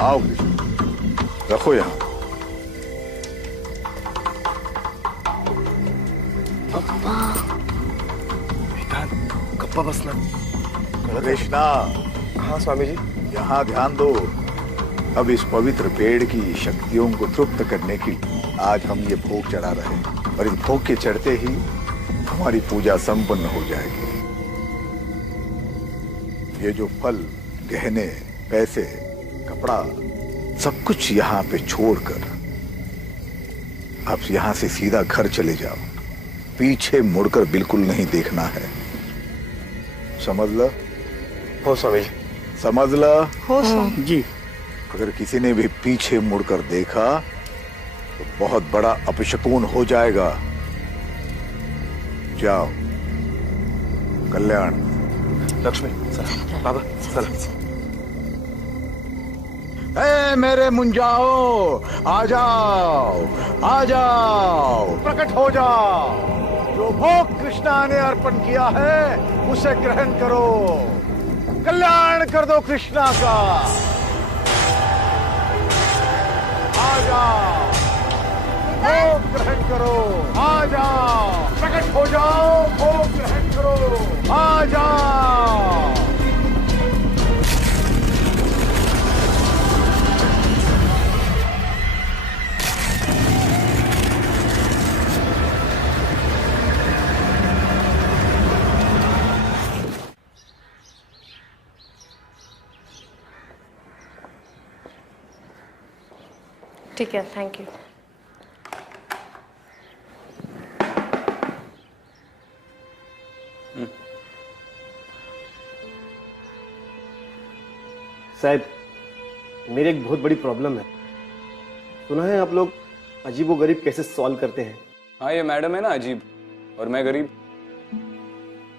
आओ कृष्ण, रखो यहाँ। गप्पा बसना। कृष्णा। हाँ स्वामी जी। यहाँ ध्यान दो। अब इस पवित्र पेड़ की शक्तियों को तृप्त करने की आज हम ये भोग चढ़ा रहे हैं, और इस भोग के चढ़ते ही हमारी पूजा संपन्न हो जाएगी। ये जो फल, गहने, पैसे, कपड़ा, सब कुछ यहाँ पे छोड़कर आप यहाँ से सीधा घर चले जाओ। पीछे मुड़कर बिल्कुल नहीं देखना है, समझ लो? हो स्वामी जी। समझ लो? हो स्वामी जी। अगर किसी ने भी पीछे मुड़कर देखा तो बहुत बड़ा अपशकुन हो जाएगा। जाओ। कल्याण। लक्ष्मी चला। बाबा चला। ए मेरे मुंजाओ, आ जाओ, आ जाओ, प्रकट हो जाओ। जो भोग कृष्णा ने अर्पण किया है उसे ग्रहण करो। कल्याण कर दो कृष्णा का। आ जाओ, भोग ग्रहण करो। आ जाओ, प्रकट हो जाओ, भोग ग्रहण करो। आ जाओ। ठीक है, थैंक यू। साहब, मेरी एक बहुत बड़ी प्रॉब्लम है। सुना है आप लोग अजीबो गरीब कैसे सॉल्व करते हैं? हाँ, ये मैडम है ना अजीब, और मैं गरीब।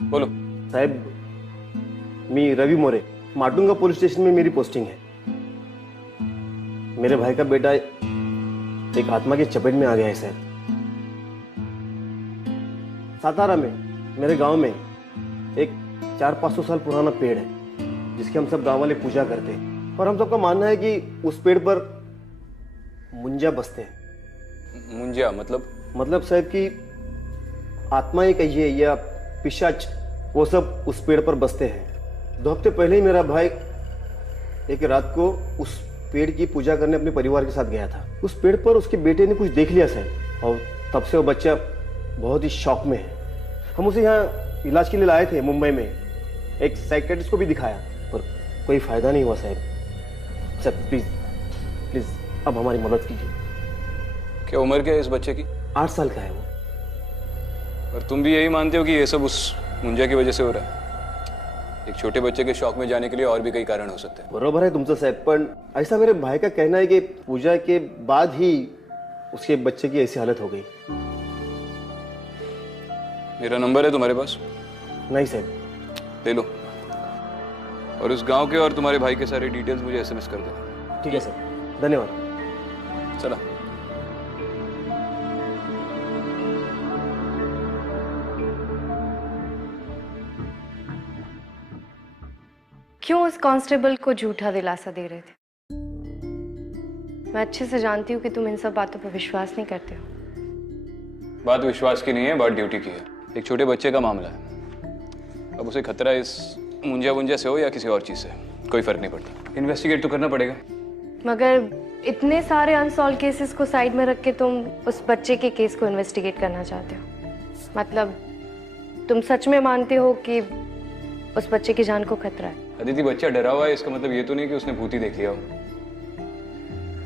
बोलो। साहब, मी रवि मोरे, माटुंगा पुलिस स्टेशन में मेरी पोस्टिंग है। मेरे भाई का बेटा एक आत्मा की चपेट में आ गया है सर। सातारा में, मेरे गांव में एक 400-500 साल पुराना पेड़ है जिसके हम सब गांव वाले पूजा करते हैं, और हम सबका मानना है कि उस पेड़ पर मुंजा बसते हैं। मुंजा मतलब साहब कि आत्माएं कहिए या पिशाच, वो सब उस पेड़ पर बसते हैं। 2 हफ्ते पहले ही मेरा भाई एक रात को उस पेड़ की पूजा करने अपने परिवार के साथ गया था। उस पेड़ पर उसके बेटे ने कुछ देख लिया साहब, और तब से वो बच्चा बहुत ही शॉक में है। हम उसे यहाँ इलाज के लिए लाए थे मुंबई में, एक साइकियाट्रिस्ट को भी दिखाया, पर कोई फायदा नहीं हुआ साहब। सर प्लीज प्लीज अब हमारी मदद कीजिए। क्या उम्र क्या है इस बच्चे की? 8 साल का है वो। और तुम भी यही मानते हो कि ये सब उस मुंजा की वजह से हो रहा है? एक छोटे बच्चे के शौक में जाने के लिए और भी कई कारण हो सकते हैं। बरोबर है तुमसे साहब, पर ऐसा मेरे भाई का कहना है कि पूजा के बाद ही उसके बच्चे की ऐसी हालत हो गई। मेरा नंबर है तुम्हारे पास? नहीं साहब। ले लो, और उस गांव के और तुम्हारे भाई के सारे डिटेल्स मुझे एसएमएस कर देना। ठीक है सर, धन्यवाद। चला। क्यों उस कांस्टेबल को झूठा दिलासा दे रहे थे? मैं अच्छे से जानती हूँ कि तुम इन सब बातों पर विश्वास नहीं करते हो। बात विश्वास की नहीं है, बात ड्यूटी की है। एक छोटे बच्चे का मामला है। अब उसे खतरा इस मुंजा से हो या किसी और चीज से, कोई फर्क नहीं पड़ता। इन्वेस्टिगेट तो करना पड़ेगा। मगर इतने सारे अनसॉल्व केसेस को साइड में रख के तुम उस बच्चे के केस को इन्वेस्टिगेट करना चाहते हो? मतलब तुम सच में मानते हो कि उस बच्चे की जान को खतरा है? अदिति, बच्चा डरा हुआ है, इसका मतलब ये तो नहीं कि उसने भूत ही देख लिया हो।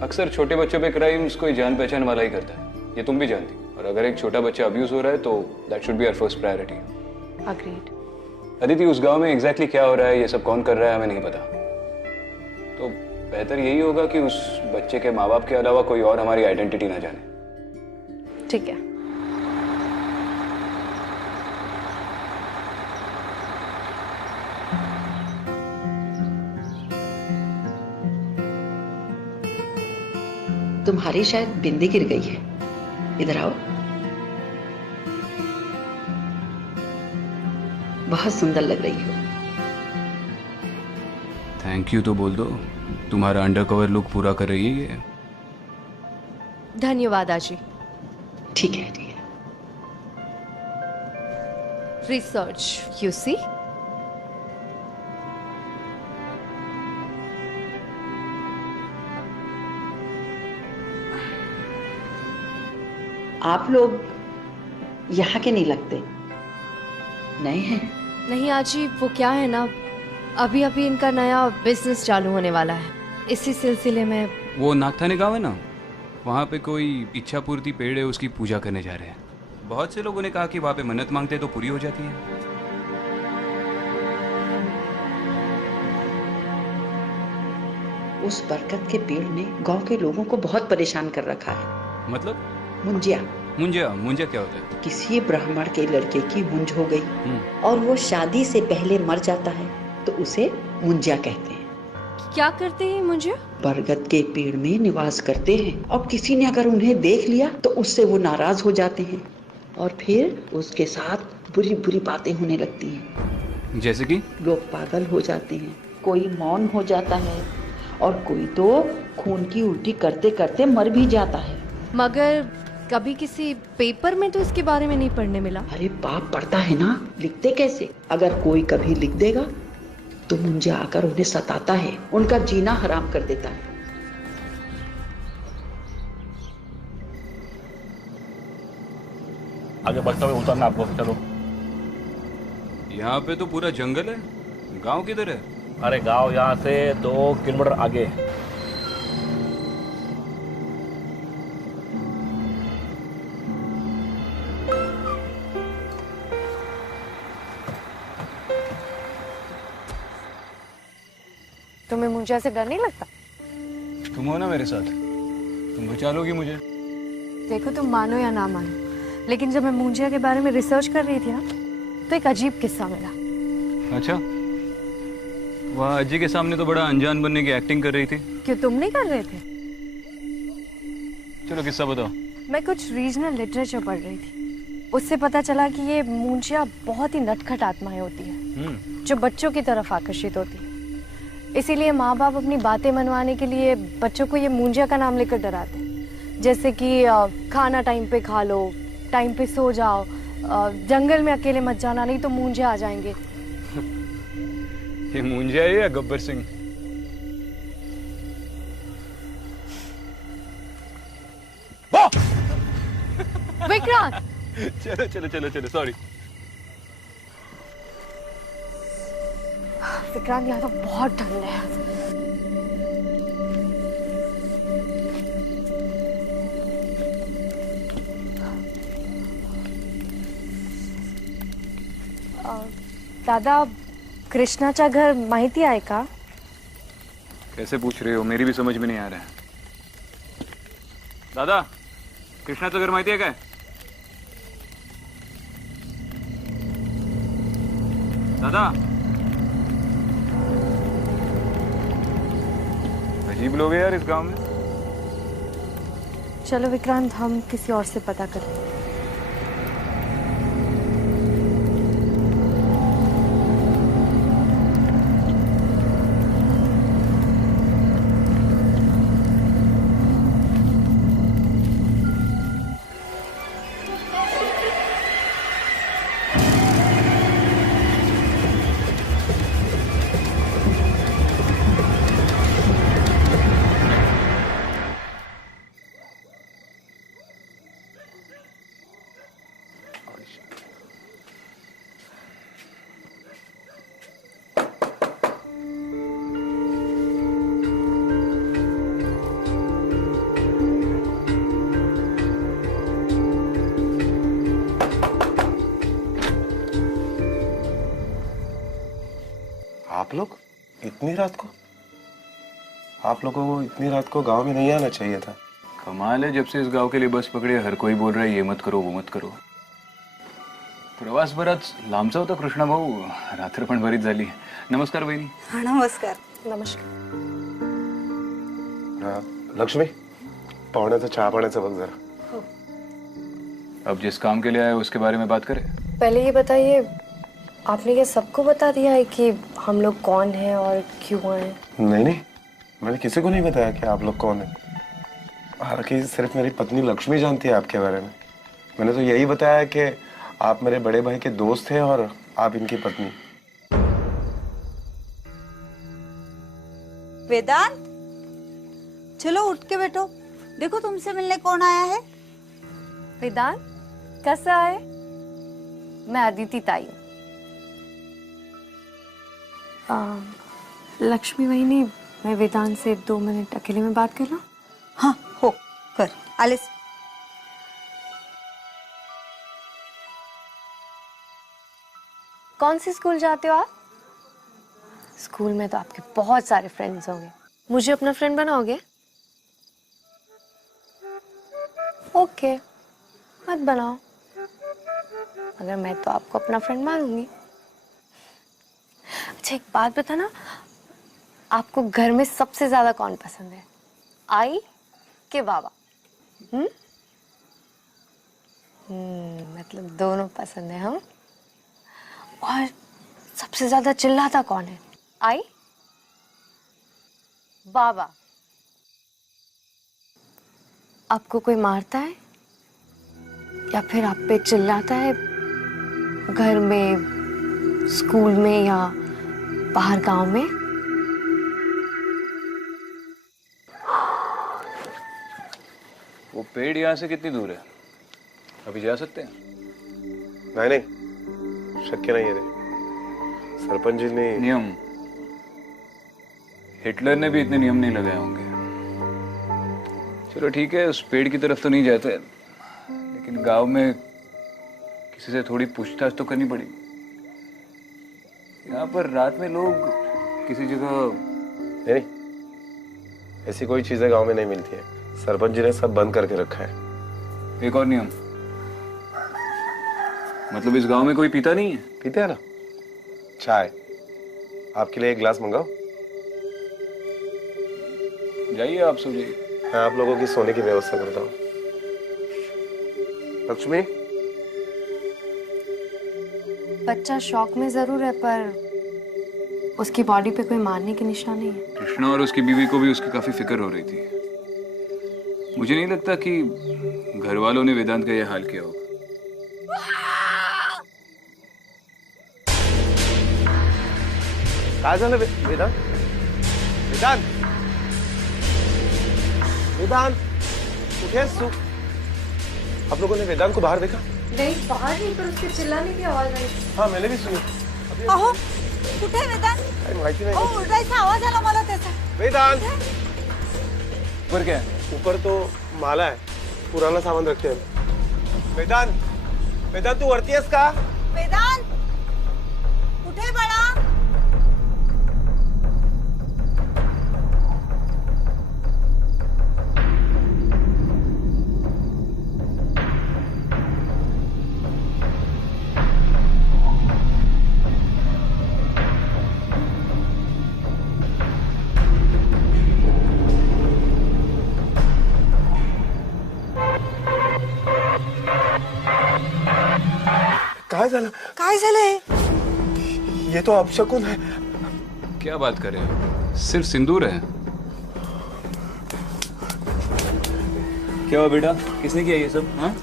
अक्सर छोटे बच्चों पे क्राइम्स कोई जान पहचान वाला ही करता है, ये तुम भी जानती। और अगर एक छोटा बच्चा अब्यूज हो रहा है तो that should be our first priority. Agreed. Aditi, उस गांव में एग्जैक्टली क्या हो रहा है, ये सब कौन कर रहा है, हमें नहीं पता। तो बेहतर यही होगा कि उस बच्चे के माँ बाप के अलावा कोई और हमारी आइडेंटिटी ना जाने। ठीक है। तुम्हारी शायद बिंदी गिर गई है, इधर आओ। बहुत सुंदर लग रही हो। थैंक यू तो बोल दो। तुम्हारा अंडरकवर लुक पूरा कर रही है ये। धन्यवाद आजी। ठीक है, ठीक है। Research you see. आप लोग यहाँ के नहीं लगते, नए हैं। नहीं आजी, वो क्या है ना, अभी अभी इनका नया बिजनेस चालू होने वाला है, इसी सिलसिले में। वो नागथाने गाँव है ना, वहाँ पे कोई इच्छा पूर्ति पेड़ है, उसकी पूजा करने जा रहे हैं। बहुत से लोगों ने कहा कि वहाँ पे मन्नत मांगते तो पूरी हो जाती है। उस बरगद के पेड़ ने गांव के लोगों को बहुत परेशान कर रखा है। मतलब? मुंजिया। मुंजिया क्या होता है? किसी ब्राह्मण के लड़के की मुंज हो गई और वो शादी से पहले मर जाता है तो उसे मुंजिया कहते हैं। क्या करते हैं मुंजिया? बरगद के पेड़ में निवास करते हैं और किसी ने अगर उन्हें देख लिया तो उससे वो नाराज हो जाते हैं और फिर उसके साथ बुरी बुरी बातें होने लगती हैं। जैसे कि? लोग पागल हो जाते हैं, कोई मौन हो जाता है और कोई तो खून की उल्टी करते करते मर भी जाता है। मगर कभी किसी पेपर में तो इसके बारे में नहीं पढ़ने मिला। अरे बाप पढ़ता है ना, लिखते कैसे? अगर कोई कभी लिख देगा तो मुंजिया आकर उन्हें सताता है, उनका जीना हराम कर देता है। आगे बस में उतरना आपको, चलो। यहाँ पे तो पूरा जंगल है, गांव किधर है? अरे गांव यहाँ से 2 किलोमीटर आगे। तुम्हें मुंजिया से डर नहीं लगता? तुम हो ना मेरे साथ, तुम बचा लोगी मुझे। देखो, तुम मानो या ना मानो, लेकिन जब मैं मुंजिया के बारे में रिसर्च कर रही थी ना, तो एक अजीब किस्सा मिला। अच्छा, वह अज्जी के सामने तो बड़ा अनजान बनने की एक्टिंग कर रही थी। क्यों, तुम नहीं कर रहे थे? चलो किस्सा बताओ। मैं कुछ रीजनल लिटरेचर पढ़ रही थी, उससे पता चला कि ये मुंजिया बहुत ही नटखट आत्माएं होती है जो बच्चों की तरफ आकर्षित होती है। इसीलिए माँ बाप अपनी बातें मनवाने के लिए बच्चों को ये मुंजिया का नाम लेकर डराते हैं, जैसे कि खाना टाइम पे खा लो, टाइम पे सो जाओ, जंगल में अकेले मत जाना नहीं तो मुंजिया आ जाएंगे। ये मुंजिया है या गब्बर सिंह? विक्रांत! चलो चलो चलो चलो, सॉरी। विक्रांत, यहाँ तो बहुत ठंड है। दादा, कृष्णाचा घर माहिती आहे का? कैसे पूछ रहे हो, मेरी भी समझ में नहीं आ रहा है। दादा, कृष्णाचं घर माहिती आहे काय? दादा, अजीब लोग हैं यार इस गांव में। चलो विक्रांत, हम किसी और से पता करते हैं। आप लोग इतनी रात को? आप लोगों को इतनी रात को गांव में नहीं आना चाहिए था। कमाल है, जब से इस गांव के लिए बस पकड़ी हर कोई बोल रहा है ये मत करो वो मत करो। प्रवास बराच लांबचा होता कृष्णा भाऊ, रात्र पण बरीच झाली। नमस्कार बहिणी। हाँ, नमस्कार। नमस्कार। लक्ष्मी, पाहुण्याचं चहा पाण्याचं बघ जरा। अब जिस काम के लिए आए उसके बारे में बात करें। पहले ये बताइए, आपने क्या सबको बता दिया है कि हम लोग कौन हैं और क्यों आए? नहीं नहीं, मैंने किसी को नहीं बताया कि आप लोग कौन है। हालांकि सिर्फ मेरी पत्नी लक्ष्मी जानती है आपके बारे में। मैंने तो यही बताया कि आप मेरे बड़े भाई के दोस्त हैं और आप इनकी पत्नी। वेदांत, चलो उठ के बैठो। देखो तुमसे मिलने कौन आया है। वेदांत कैसा है? मैं अदिति ताई हूँ। लक्ष्मी वही, मैं वेदांत से 2 मिनट अकेले में बात कर लूं? हाँ हो कर आलिस। कौन सी स्कूल जाते हो आप? स्कूल में तो आपके बहुत सारे फ्रेंड्स होंगे, मुझे अपना फ्रेंड बनाओगे? ओके, मत बनाओ, मगर मैं तो आपको अपना फ्रेंड मानूंगी। अच्छा एक बात बताना, आपको घर में सबसे ज्यादा कौन पसंद है, आई के बाबा? मतलब दोनों पसंद है हम। और सबसे ज्यादा चिल्लाता कौन है, आई बाबा? आपको कोई मारता है या फिर आप पे चिल्लाता है घर में, स्कूल में या बाहर गांव में? वो पेड़ यहाँ से कितनी दूर है? अभी जा सकते हैं? नहीं, शक्य नहीं है रे। सरपंच जी ने नियम, हिटलर ने भी इतने नियम नहीं लगाए होंगे। चलो ठीक है, उस पेड़ की तरफ तो नहीं जाते, लेकिन गांव में किसी से थोड़ी पूछताछ तो करनी पड़ेगी। यहाँ पर रात में लोग किसी जगह नहीं, ऐसी कोई चीजें गांव में नहीं मिलती है। सरपंच जी ने सब बंद करके रखा है। एक और नियम, मतलब इस गांव में कोई पीता नहीं है? पीते हैं ना चाय। आपके लिए एक गिलास मंगाओ? जाइए, आप सो जाइए। मैं आप लोगों की सोने की व्यवस्था करता हूँ। लक्ष्मी, बच्चा शौक में जरूर है, पर उसकी बॉडी पे कोई मारने के निशान नहीं है। कृष्णा और उसकी बीवी को भी उसकी काफी फिक्र हो रही थी। मुझे नहीं लगता कि घर वालों ने वेदांत का यह हाल किया होगा। काय झालं वेदांत? वेदांत, वेदांत कुठे आहेस तू? आप लोगों ने वेदांत को बाहर देखा? नहीं, बाहर नहीं, पर उसके चिल्लाने की आवाज आई। हाँ मैंने भी सुनी। अहो कुठे आहे वेदांत? काही माहिती नाही। अहो ओरडायचा आवाज आला मला त्याचा। वेदांत, ऊपर क्या है? ऊपर तो माला है, पुराना सामान रखते हैं। वेदांत, वेदांत तू वरती आहेस का? वेदांत कुठे आहे बाळा? काय झालं? काय झालंय? ये तो अपशकुन है। क्या बात कर रहे हो? सिर्फ सिंदूर है। क्या हुआ बेटा, किसने किया ये सब? हाँ,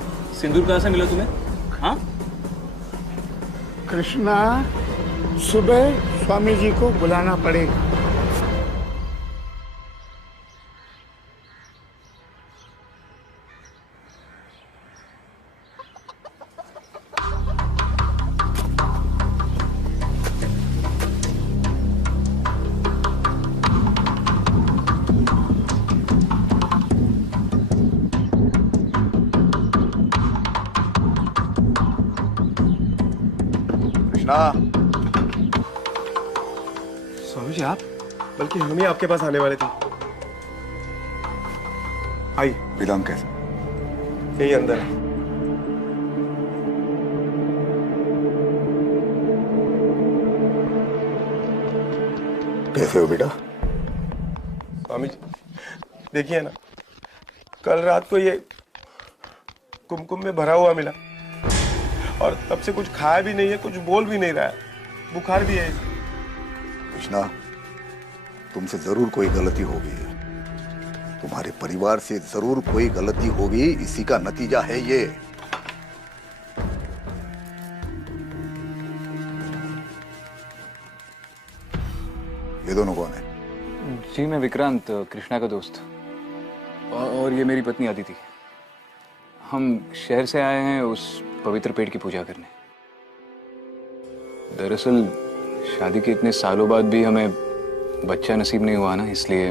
सिंदूर कहाँ से मिला तुम्हें? हाँ, कृष्णा, सुबह स्वामी जी को बुलाना पड़ेगा। स्वामी जी आप, बल्कि हम ही आपके पास आने वाले थे। आई, वेदांत कैसे? यही अंदर है। कैसे हो बेटा? स्वामी जी देखिए ना, कल रात को ये कुमकुम में भरा हुआ मिला और तब से कुछ खाया भी नहीं है, कुछ बोल भी नहीं रहा है, बुखार भी है। कृष्णा, तुमसे जरूर कोई गलती होगी, तुम्हारे परिवार से जरूर कोई गलती होगी, इसी का नतीजा है ये। ये दोनों कौन है? जी मैं विक्रांत, कृष्णा का दोस्त, और ये मेरी पत्नी आदिति। हम शहर से आए हैं उस पवित्र पेड़ की पूजा करने। दरअसल शादी के इतने सालों बाद भी हमें बच्चा नसीब नहीं हुआ ना, इसलिए।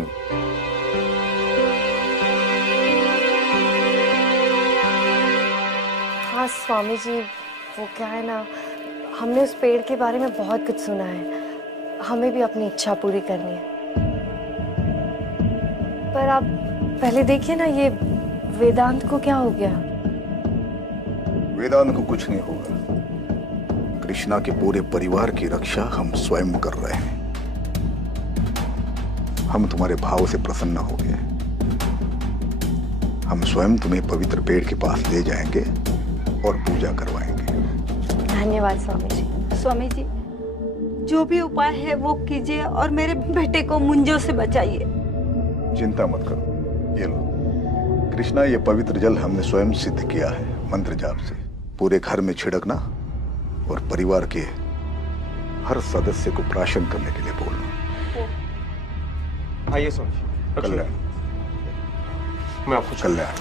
हाँ स्वामी जी, वो क्या है ना, हमने उस पेड़ के बारे में बहुत कुछ सुना है, हमें भी अपनी इच्छा पूरी करनी है। पर आप पहले देखिए ना, ये वेदांत को क्या हो गया? वेदांत को कुछ नहीं होगा। कृष्णा के पूरे परिवार की रक्षा हम स्वयं कर रहे हैं। हम तुम्हारे भाव से प्रसन्न हो गए। हम स्वयं तुम्हें पवित्र पेड़ के पास ले जाएंगे और पूजा करवाएंगे। धन्यवाद स्वामी जी। स्वामी जी, जो भी उपाय है वो कीजिए और मेरे बेटे को मुंजों से बचाइए। चिंता मत करो, ये लो। कृष्णा, ये पवित्र जल हमने स्वयं सिद्ध किया है मंत्र जाप से। पूरे घर में छिड़कना और परिवार के हर सदस्य को प्राशन करने के लिए बोलना। आइए स्वामी। कल्याण, मैं आपको कल्याण।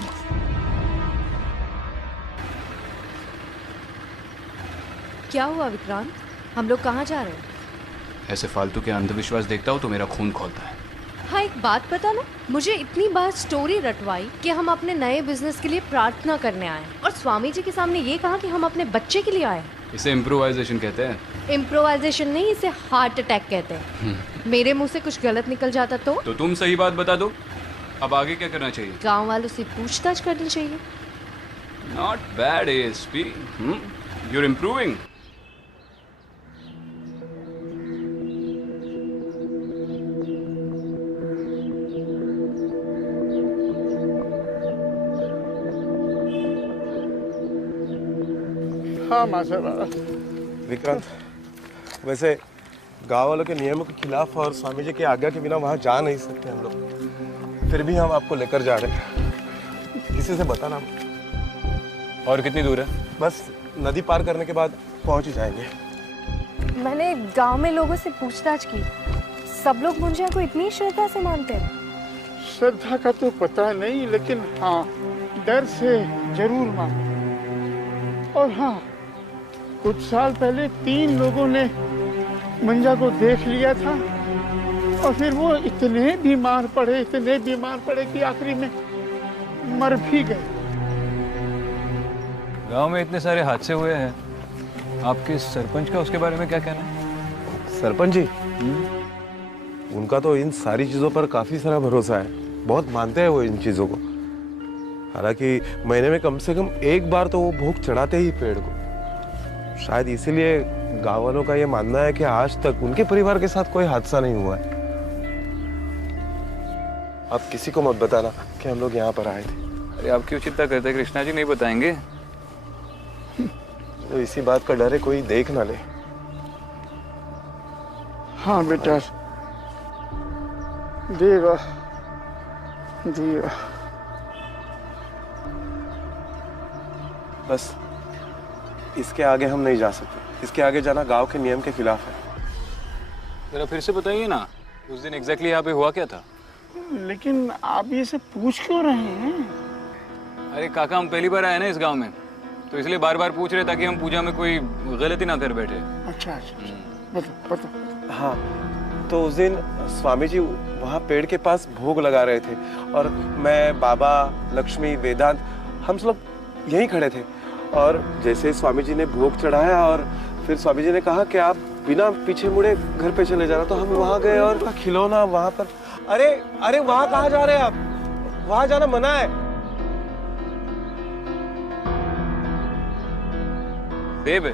क्या हुआ विक्रांत, हम लोग कहाँ जा रहे हैं? ऐसे फालतू के अंधविश्वास देखता हूँ तो मेरा खून खौलता है। हाँ एक बात पता ना, मुझे इतनी बार स्टोरी रटवाई कि हम अपने नए बिजनेस के लिए प्रार्थना करने आए और स्वामी जी के सामने ये कहा कि हम अपने बच्चे के लिए आए। इसे इम्प्रोवाइजेशन कहते हैं। इम्प्रोवाइजेशन नहीं, इसे हार्ट अटैक कहते हैं। मेरे मुंह से कुछ गलत निकल जाता तो तुम सही बात बता दो। अब आगे क्या करना चाहिए? गांव वालों से पूछताछ करनी चाहिए। Not bad ASP, you're improving. हाँ माशाल्लाह। विक्रांत, वैसे गांव वालों के नियमों के खिलाफ और स्वामी जी की आज्ञा के बिना वहां जा नहीं सकते हम लोग, फिर भी हम आपको लेकर जा रहे हैं। किसी से बताना। और कितनी दूर है? बस नदी पार करने के बाद पहुंच ही जाएंगे। मैंने गांव में लोगों से पूछताछ की, सब लोग मुंजिया को इतनी श्रद्धा से मानते हैं। श्रद्धा का तो पता नहीं, लेकिन हाँ डर से जरूर मानो। और हाँ, कुछ साल पहले 3 लोगों ने मंजा को देख लिया था और फिर वो इतने बीमार पड़े कि आखिरी में मर भी गए। गांव में इतने सारे हादसे हुए हैं, आपके सरपंच का उसके बारे में क्या कहना है? सरपंच जी, उनका तो इन सारी चीजों पर काफी सारा भरोसा है, बहुत मानते हैं वो इन चीजों को। हालांकि महीने में कम से कम एक बार तो वो भोग चढ़ाते ही पेड़ को। शायद इसीलिए गांव वालों का ये मानना है कि आज तक उनके परिवार के साथ कोई हादसा नहीं हुआ है। आप किसी को मत बताना कि हम लोग यहाँ पर आए थे। अरे आप क्यों चिंता करते हैं, कृष्णा जी नहीं बताएंगे। तो इसी बात का डर है कोई देख ना ले। हाँ बेटा, देवा देवा। बस इसके आगे हम नहीं जा सकते। इसके आगे जाना गांव के नियम के खिलाफ है। जरा फिर से बताइए ना, उस दिन एग्जैक्टली यहाँ पे हुआ क्या था? लेकिन आप ये सब पूछ क्यों रहे हैं? अरे काका, हम पहली बार आए ना इस गांव में, तो इसलिए बार बार पूछ रहे ताकि हम पूजा में कोई गलती ना कर बैठे। अच्छा अच्छा, बताओ। हाँ, तो उस दिन स्वामी जी वहाँ पेड़ के पास भोग लगा रहे थे और मैं, बाबा, लक्ष्मी, वेदांत, हम सब लोग यहीं खड़े थे। और जैसे स्वामी जी ने भोग चढ़ाया और फिर स्वामी जी ने कहा कि आप बिना पीछे मुड़े घर पे चले जाना, तो हम वहाँ गए और खिलौना वहाँ पर। अरे अरे, वहाँ कहाँ जा रहे हैं आप? वहाँ जाना मना है। देव है।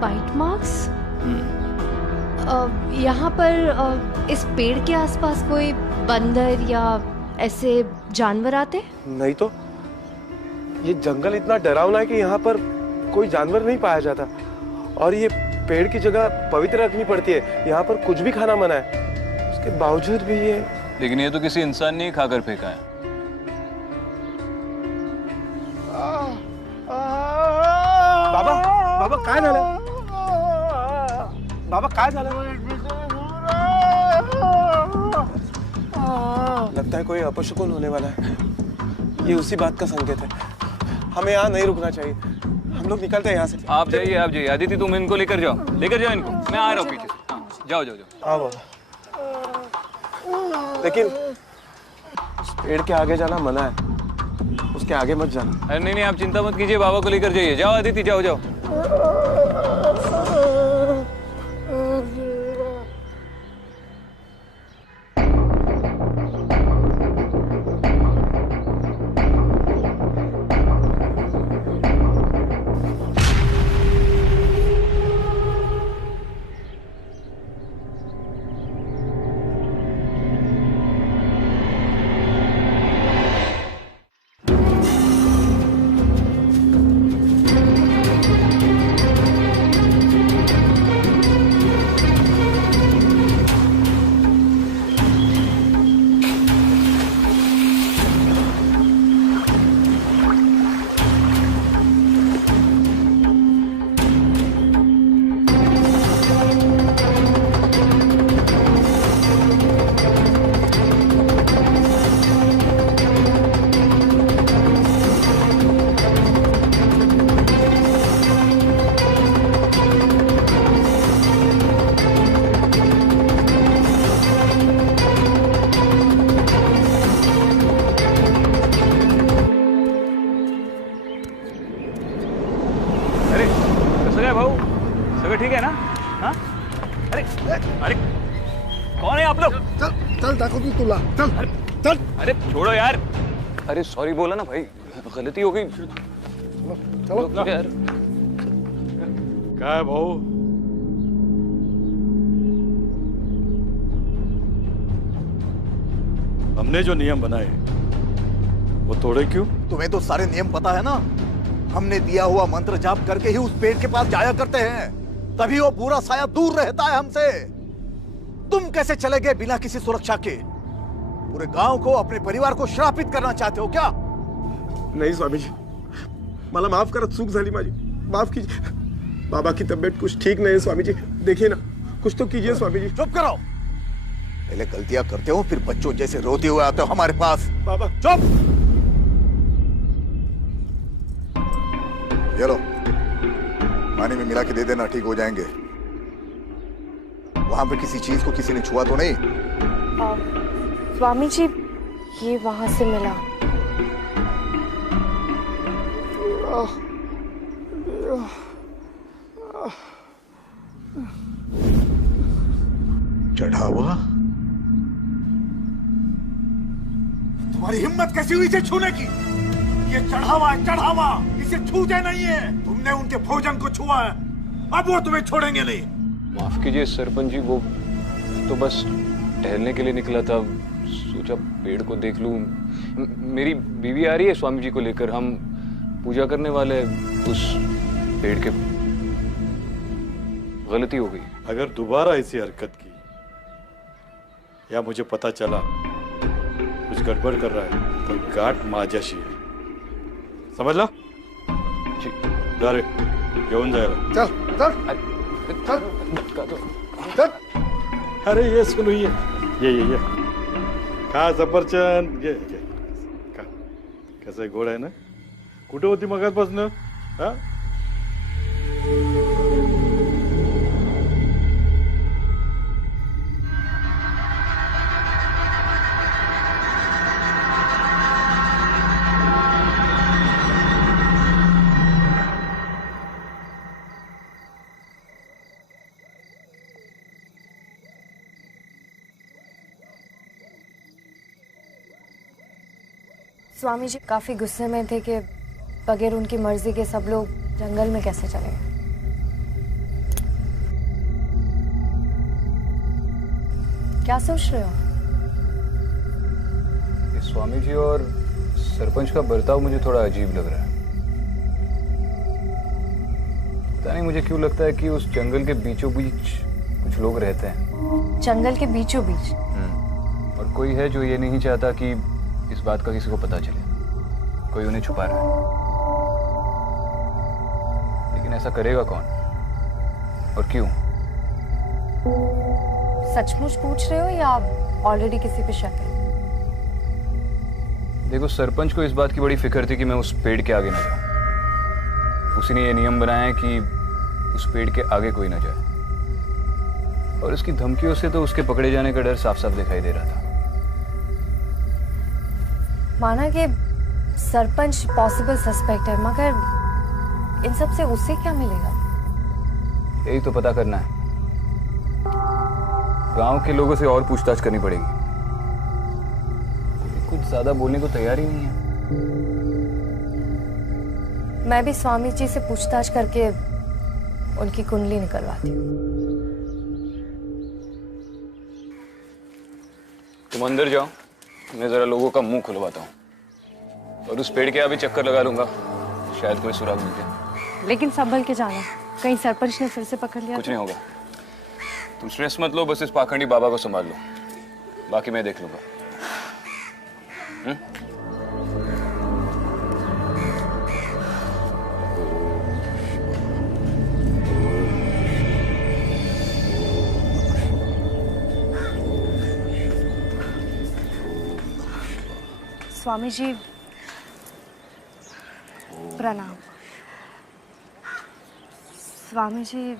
Bite marks? यहाँ पर इस पेड़ के आसपास कोई बंदर या ऐसे जानवर आते? नहीं तो, ये जंगल इतना डरावना है कि यहाँ पर कोई जानवर नहीं पाया जाता। और ये पेड़ की जगह पवित्र रखनी पड़ती है, यहाँ पर कुछ भी खाना मना है, उसके बावजूद भी ये। लेकिन ये तो किसी इंसान ने ही खाकर फेंका है। बाबा बाबा काय झालं? बाबा काय झालं? लगता है कोई अपशकुन होने वाला है। ये उसी बात का संकेत है। हमें यहाँ नहीं रुकना चाहिए। हम लोग निकलते हैं यहाँ से। आप जाइए, आप जाइए। आदित्य तुम इनको लेकर जाओ इनको। मैं आ रहा हूँ पीछे से। हाँ, जाओ जाओ जाओ। हाँ बाबा, लेकिन उस पेड़ के आगे जाना मना है, उसके आगे मत जाना। अरे नहीं, आप चिंता मत कीजिए, बाबा को लेकर जाइए। जाओ आदित्य, जाओ जाओ। ठीक है ना? हाँ? अरे अरे कौन है आप लोग? चल चल दाखव तू तुला, चल चल। अरे छोड़ो यार। अरे सॉरी बोला ना भाई, गलती हो गई। चलो यार। क्या है भाऊ? हमने जो नियम बनाए वो तोड़े क्यों? तुम्हें तो सारे नियम पता है ना। हमने दिया हुआ मंत्र जाप करके ही उस पेड़ के पास जाया करते हैं, तभी वो बुरा साया दूर रहता है हमसे। तुम कैसे चले गए बिना किसी सुरक्षा के? पूरे गांव को, अपने परिवार को श्रापित करना चाहते हो क्या? नहीं स्वामी जी, मला माफ करा, चूक झाली माझी, माफ कीजिए। बाबा की तबीयत कुछ ठीक नहीं है स्वामी जी, देखिए ना, कुछ तो कीजिए स्वामी जी। चुप करो। पहले गलतियां करते हो, फिर बच्चों जैसे रोते हुए आते हो हमारे पास। बाबा चुप। ये लो, पानी में मिला के दे देना, ठीक हो जाएंगे। वहां पे किसी चीज को किसी ने छुआ तो नहीं? स्वामी जी, ये वहां से मिला। चढ़ावा? तुम्हारी हिम्मत कैसी हुई इसे छूने की? ये चढ़ावा है, चढ़ावा। इसे छूते नहीं है। तुमने उनके भोजन को छुआ है, अब वो तुम्हें छोड़ेंगे नहीं। माफ कीजिए सरपंच जी, वो तो बस टहलने के लिए निकला था, सोचा पेड़ को देख लूं। मेरी बीवी आ रही है स्वामी जी को लेकर, हम पूजा करने वाले उस पेड़ के। गलती हो गई। अगर दोबारा ऐसी हरकत की या मुझे पता चला कुछ गड़बड़ कर रहा है तो गाठ माझ्याशी है, समझला? जी। जा रे, घेऊन जायला। चल चल चल चल। अरे ये सुनो, ये खा सफरचंद, ये खा। कसं गोड आहे ना? कुठे होती मगाचपासून? हा? स्वामी जी काफी गुस्से में थे कि बगैर उनकी मर्जी के सब लोग जंगल में कैसे चले गए। क्या सोच रहे हो? ये स्वामी जी और सरपंच का बर्ताव मुझे थोड़ा अजीब लग रहा है। पता नहीं मुझे क्यों लगता है कि उस जंगल के बीचों बीच कुछ लोग रहते हैं। जंगल के बीचों बीच? और कोई है जो ये नहीं चाहता कि इस बात का किसी को पता चले, कोई उन्हें छुपा रहा है। लेकिन ऐसा करेगा कौन और क्यों? सचमुच पूछ रहे हो या ऑलरेडी किसी पे शक है? देखो, सरपंच को इस बात की बड़ी फिक्र थी कि मैं उस पेड़ के आगे ना जाऊं। उसी ने ये नियम बनाया है कि उस पेड़ के आगे कोई ना जाए, और उसकी धमकियों से तो उसके पकड़े जाने का डर साफ साफ दिखाई दे रहा था। माना कि सरपंच पॉसिबल सस्पेक्ट है, मगर इन सब से उससे क्या मिलेगा? यही तो पता करना है। गांव के लोगों से और पूछताछ करनी पड़ेगी। कोई कुछ ज्यादा बोलने को तैयार ही नहीं है। मैं भी स्वामी जी से पूछताछ करके उनकी कुंडली निकलवाती हूँ। तुम अंदर जाओ, मैं जरा लोगों का मुंह खुलवाता हूँ, और उस पेड़ के अभी चक्कर लगा लूंगा, शायद कोई सुराग मिल जाए। लेकिन संभल के जाना, कहीं सरपंच ने फिर से पकड़ लिया। कुछ नहीं होगा, तुम स्ट्रेस मत लो, बस इस पाखंडी बाबा को संभाल लो, बाकी मैं देख लूंगा। स्वामी जी प्रणाम। स्वामी जी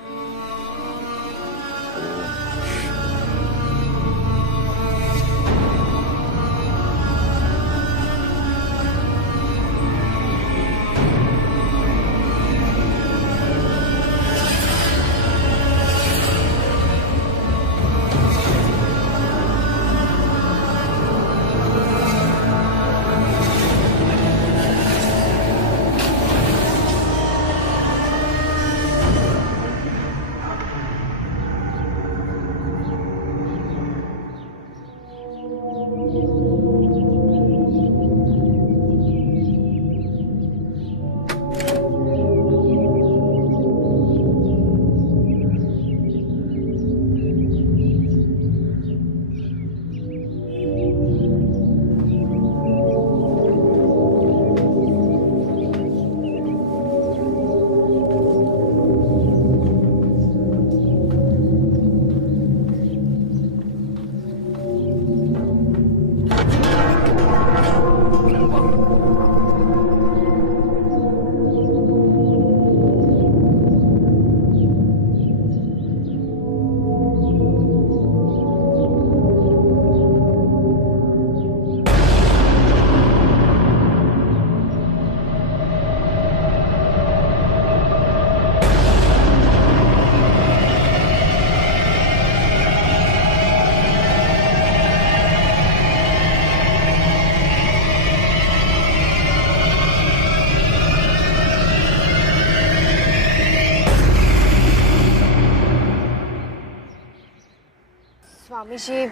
स्वामी जी,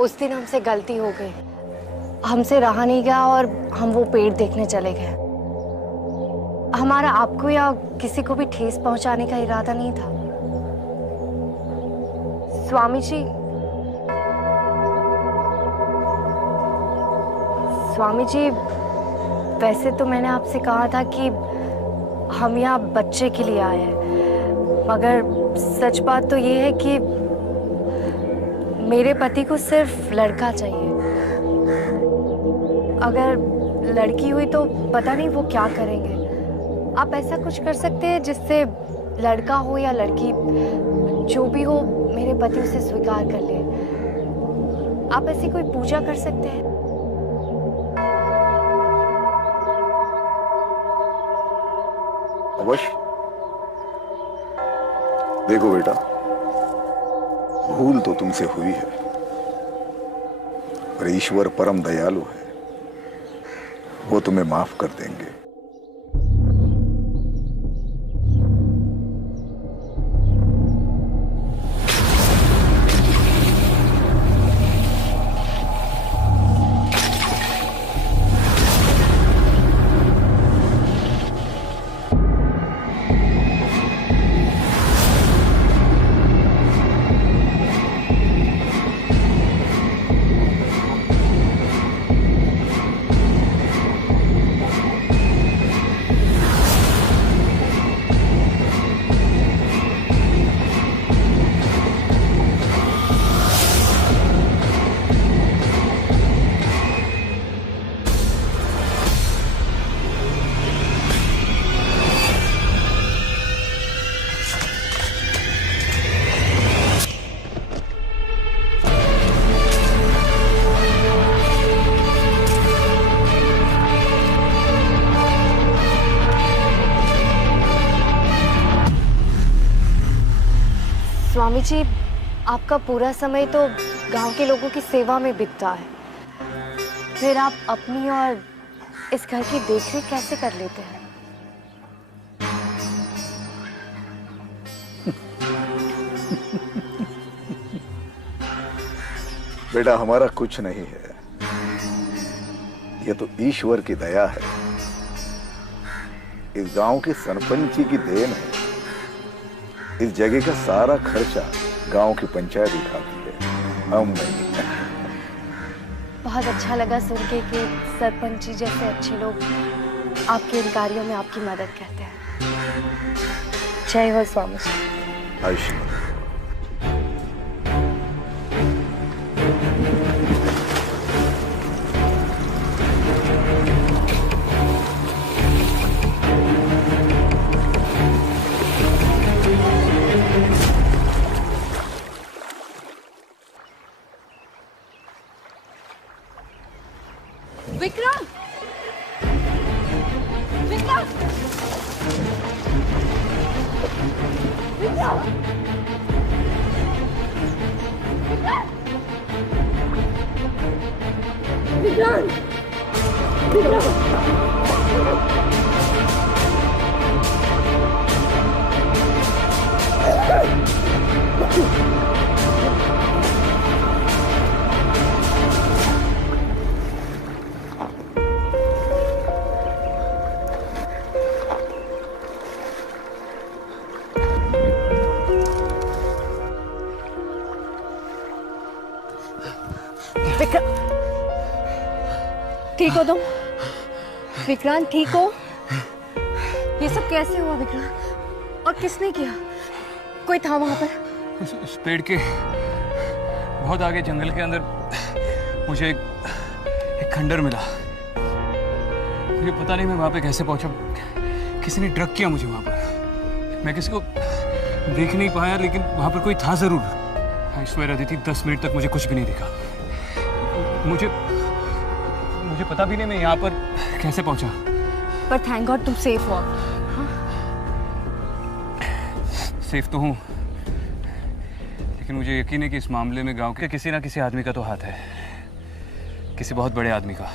उस दिन हमसे गलती हो गई, हमसे रहा नहीं गया और हम वो पेड़ देखने चले गए। हमारा आपको या किसी को भी ठेस पहुंचाने का इरादा नहीं था। स्वामी जी, स्वामी जी, वैसे तो मैंने आपसे कहा था कि हम यहाँ बच्चे के लिए आए हैं, मगर सच बात तो ये है कि मेरे पति को सिर्फ लड़का चाहिए। अगर लड़की हुई तो पता नहीं वो क्या करेंगे। आप ऐसा कुछ कर सकते हैं जिससे लड़का हो या लड़की, जो भी हो, मेरे पति उसे स्वीकार कर ले। आप ऐसी कोई पूजा कर सकते हैं? अवश्य। देखो बेटा, भूल तो तुमसे हुई है, पर ईश्वर परम दयालु है, वो तुम्हें माफ कर देंगे। स्वामी जी, आपका पूरा समय तो गांव के लोगों की सेवा में बीतता है, फिर आप अपनी और इस घर की देखरेख कैसे कर लेते हैं? बेटा, हमारा कुछ नहीं है, यह तो ईश्वर की दया है। इस गांव के सरपंच जी की देन है। इस जगह का सारा खर्चा गांव की पंचायत उठाती है, हम नहीं। बहुत अच्छा लगा सुन के कि सरपंच जी जैसे अच्छे लोग आपके इन कार्यों में आपकी मदद करते हैं। जय हो स्वामी जी। आयुष्मान। विक्रम! विक्रम! विक्रम! विक्रम! ठीक हो तुम? विक्रांत ठीक हो? ये सब कैसे हुआ विक्रांत? और किसने किया? कोई था वहां पर? उस पेड़ के बहुत आगे जंगल के अंदर मुझे एक खंडर मिला। मुझे पता नहीं मैं वहां पे कैसे पहुंचा। किसी ने ड्रग किया मुझे वहां पर। मैं किसी को देख नहीं पाया, लेकिन वहां पर कोई था जरूर। आई स्वेयर अदिति, 10 मिनट तक मुझे कुछ भी नहीं दिखा। मुझे पता भी नहीं मैं यहाँ पर कैसे पहुंचा। पर थैंक गॉड तुम सेफ हो। सेफ तो हूँ, लेकिन मुझे यकीन है कि इस मामले में गांव के किसी ना किसी आदमी का तो हाथ है, किसी बहुत बड़े आदमी का।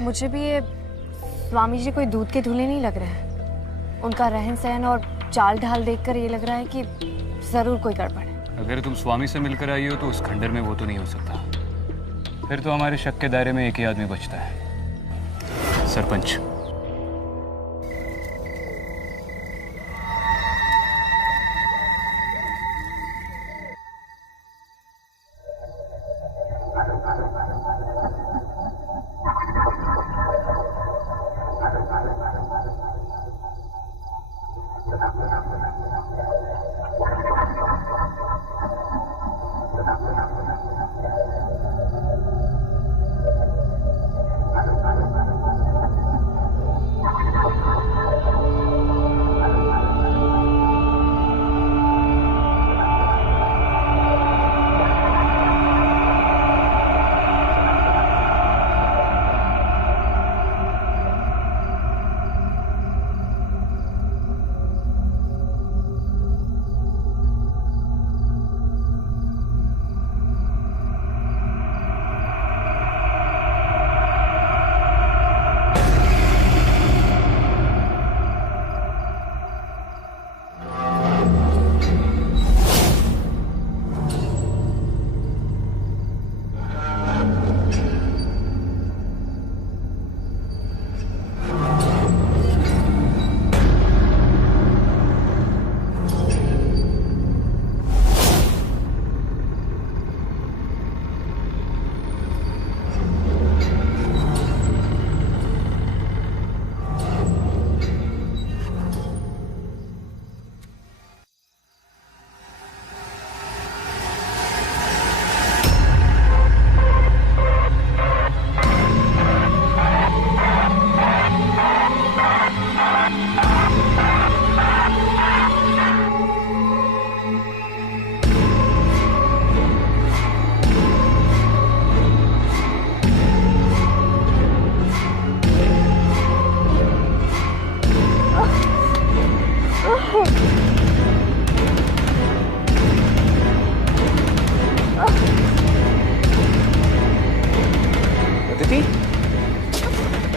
मुझे भी ये स्वामी जी कोई दूध के धुले नहीं लग रहे हैं। उनका रहन सहन और चाल ढाल देखकर ये लग रहा है कि जरूर कोई गड़बड़ है। अगर तुम स्वामी से मिलकर आई हो तो उस खंडर में वो तो नहीं हो सकता। फिर तो हमारे शक के दायरे में एक ही आदमी बचता है, सरपंच।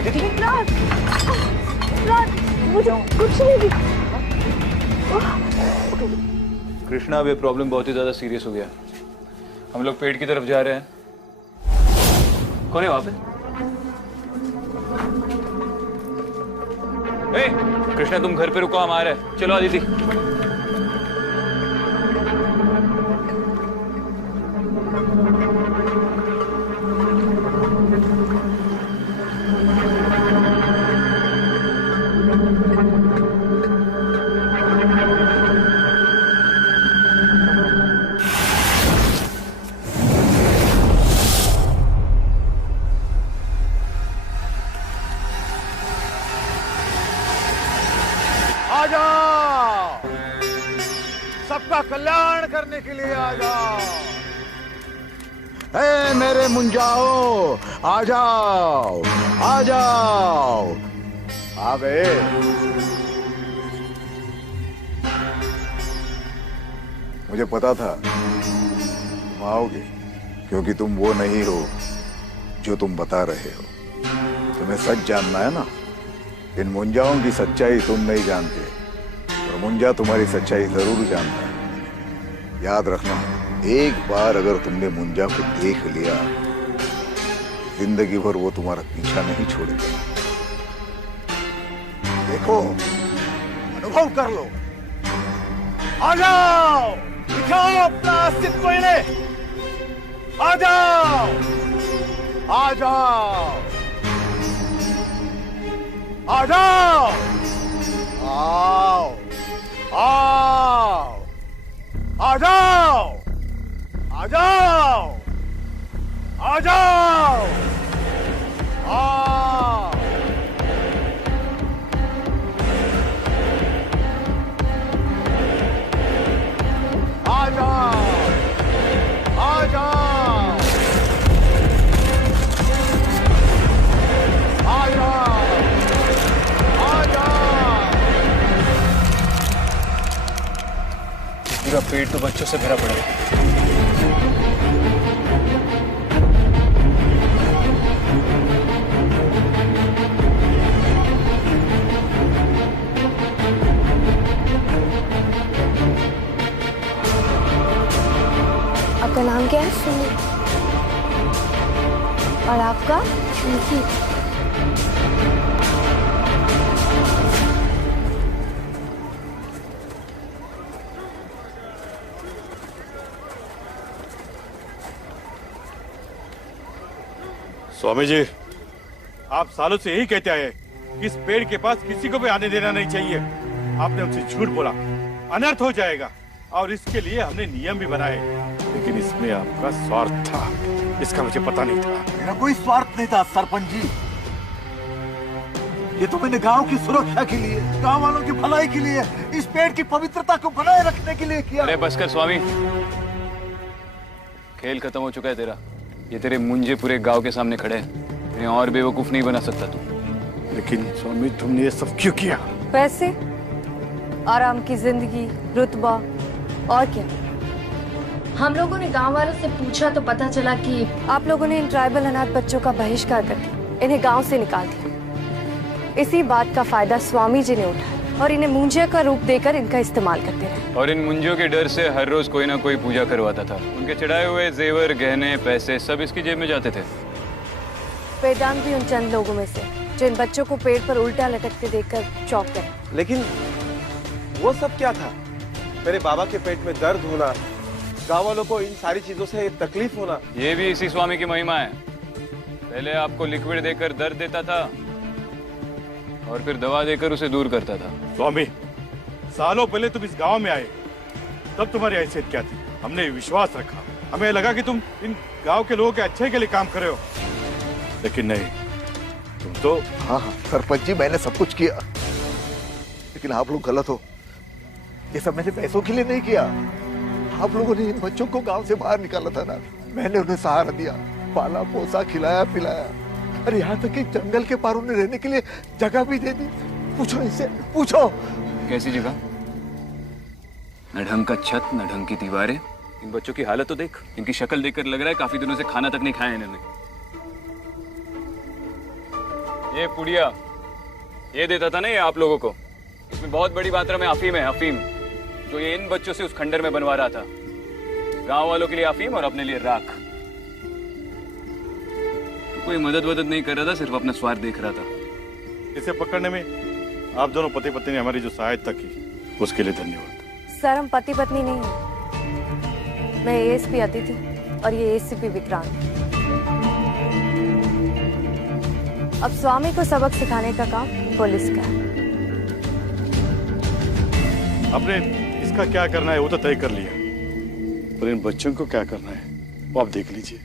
दीदी विक्रांत, मुझे कुछ नहीं दिखा। कृष्णा, अब ये प्रॉब्लम बहुत ही ज्यादा सीरियस हो गया। हम लोग पेड़ की तरफ जा रहे हैं। कौन है वहां पे? ए, कृष्णा तुम घर पे रुको, हम आ रहे हैं। चलो आदिति। आ जाओ, सबका कल्याण करने के लिए आ जाओ। हे मेरे मुंजाओ, आ जाओ, आ जाओ। आ गए। मुझे पता था तुम आओगे, क्योंकि तुम वो नहीं हो जो तुम बता रहे हो। तुम्हें सच जानना है ना। इन मुंजाओं की सच्चाई तुम नहीं जानते, और मुंजा तुम्हारी सच्चाई जरूर जानता है। याद रखना, एक बार अगर तुमने मुंजा को देख लिया, जिंदगी भर वो तुम्हारा पीछा नहीं छोड़ेगा। देखो, अनुभव कर लो। आ जाओ, दिखाओ अपना अस्तित्व इन्हें। आ जाओ, आ जाओ, आ जाओ, आओ, आओ, आ जाओ, आ जाओ, आ जाओ, आओ। आ जाओ, आ जाओ, आ जाओ, आ जाओ। पूरा पेट तो बच्चों से भरा पड़ा है। आपका नाम क्या है? सुनी। और आपका? निकी। स्वामी जी, आप सालों से यही कहते आए कि इस पेड़ के पास किसी को भी आने देना नहीं चाहिए। आपने उनसे झूठ बोला, अनर्थ हो जाएगा, और इसके लिए हमने नियम भी बनाए। लेकिन इसमें आपका स्वार्थ था, इसका मुझे पता नहीं था। मेरा कोई स्वार्थ नहीं था सरपंच जी। ये तो मैंने गांव की सुरक्षा के लिए, गांव वालों की भलाई के लिए, इस पेड़ की पवित्रता को बनाए रखने के लिए किया। अरे बस कर स्वामी, खेल खत्म हो चुका है तेरा। ये तेरे मुंजे पूरे गांव के सामने खड़े हैं, इन्हें और बेवकूफ नहीं बना सकता तू। लेकिन स्वामी, तुमने ये सब क्यों किया? पैसे, आराम की जिंदगी, रुतबा, और क्या? हम लोगों ने गांव वालों से पूछा तो पता चला कि आप लोगों ने इन ट्राइबल अनाथ बच्चों का बहिष्कार करके इन्हें गांव से निकाल दिया। इसी बात का फायदा स्वामी जी ने उठाया और इन्हें मुंजिया का रूप देकर इनका इस्तेमाल करते रहे। और इन मुंजियों के डर से हर रोज कोई ना कोई पूजा करवाता था। उनके चढ़ाए हुए जेवर, गहने, पैसे सब इसकी जेब में जाते थे। वेदांत भी उन चंद लोगों में से जो इन बच्चों को पेड़ पर उल्टा लटकते देखकर चौंक गए। लेकिन वो सब क्या था? मेरे बाबा के पेट में दर्द होना, गाँव वालों को इन सारी चीजों से तकलीफ होना, ये भी इसी स्वामी की महिमा है। पहले आपको लिक्विड देकर दर्द देता था और फिर दवा देकर उसे दूर करता था। स्वामी, सालों पहले तुम इस गांव में आए, तब तुम्हारी हैसियत क्या थी? हमने विश्वास रखा, हमें लगा कि तुम इन गांव के लोगों के अच्छे के लिए काम कर रहे हो, लेकिन नहीं, तुम तो। हाँ सरपंच जी, मैंने सब कुछ किया, लेकिन आप लोग गलत हो। ये सब मैंने पैसों के लिए नहीं किया। आप लोगों ने इन बच्चों को गांव से बाहर निकाला था ना, मैंने उन्हें सहारा दिया, पाला पोसा, खिलाया पिलाया, और यहाँ तक कि जंगल के पार उन्हें रहने के लिए जगह भी दे दी। पूछो इनसे, पूछो। कैसी जगह? न ढंग का छत, न ढंग की दीवारें। इन बच्चों की हालत तो देख, इनकी शक्ल देखकर लग रहा है काफी दिनों से खाना तक नहीं खाया इन्होंने। ये पुड़िया ये देता था ना ये आप लोगों को, इसमें बहुत बड़ी मात्रा में अफीम है, अफीम, जो ये इन बच्चों से उस खंडर में बनवा रहा था। गांव वालों के लिए अफीम और अपने लिए राख। तो कोई मदद वदद नहीं कर रहा था, सिर्फ अपना स्वार्थ देख रहा था। इसे पकड़ने में आप दोनों पति पत्नी ने हमारी जो सहायता की उसके लिए धन्यवाद। सर हम पति पत्नी नहीं हैं। मैं एएसपी अदिति और ये एसीपी विक्रांत। अब स्वामी को सबक सिखाने का काम पुलिस का है। आपने इसका क्या करना है वो तो तय कर लिया, पर इन बच्चों को क्या करना है वो आप देख लीजिए।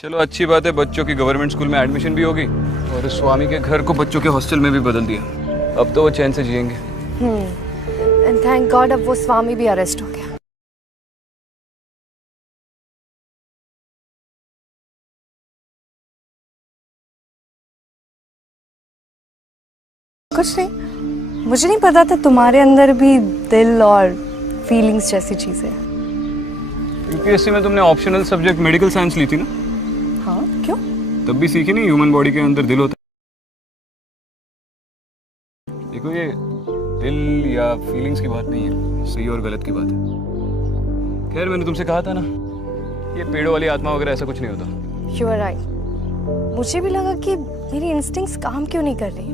चलो अच्छी बात है, बच्चों की गवर्नमेंट स्कूल में एडमिशन भी होगी और इस स्वामी के घर को बच्चों के हॉस्टल में भी बदल दिया। अब तो वो चैन से जिएंगे। एंड थैंक गॉड अब वो स्वामी भी अरेस्ट हो गया। कुछ नहीं, मुझे नहीं पता था तुम्हारे अंदर भी दिल और फीलिंग्स जैसी चीजें। यूपीएससी में तुमने ऑप्शनल सब्जेक्ट मेडिकल साइंस ली थी ना? हाँ, क्यों? तब भी सीखी नहीं ह्यूमन बॉडी के अंदर दिल होता है। देखो ये दिल या फीलिंग्स की बात नहीं है, सही और गलत की बात है। खैर मैंने तुमसे कहा था ना, ये पेड़ों वाली आत्मा वगैरह ऐसा कुछ नहीं होता। You are right. मुझे भी लगा कि मेरी इंस्टिंक्ट्स काम क्यों नहीं कर रही,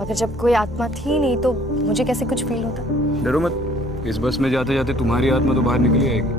मगर जब कोई आत्मा थी नहीं तो मुझे कैसे कुछ फील होता। डरो मत, इस बस में जाते जाते तुम्हारी आत्मा तो बाहर निकली आएगी।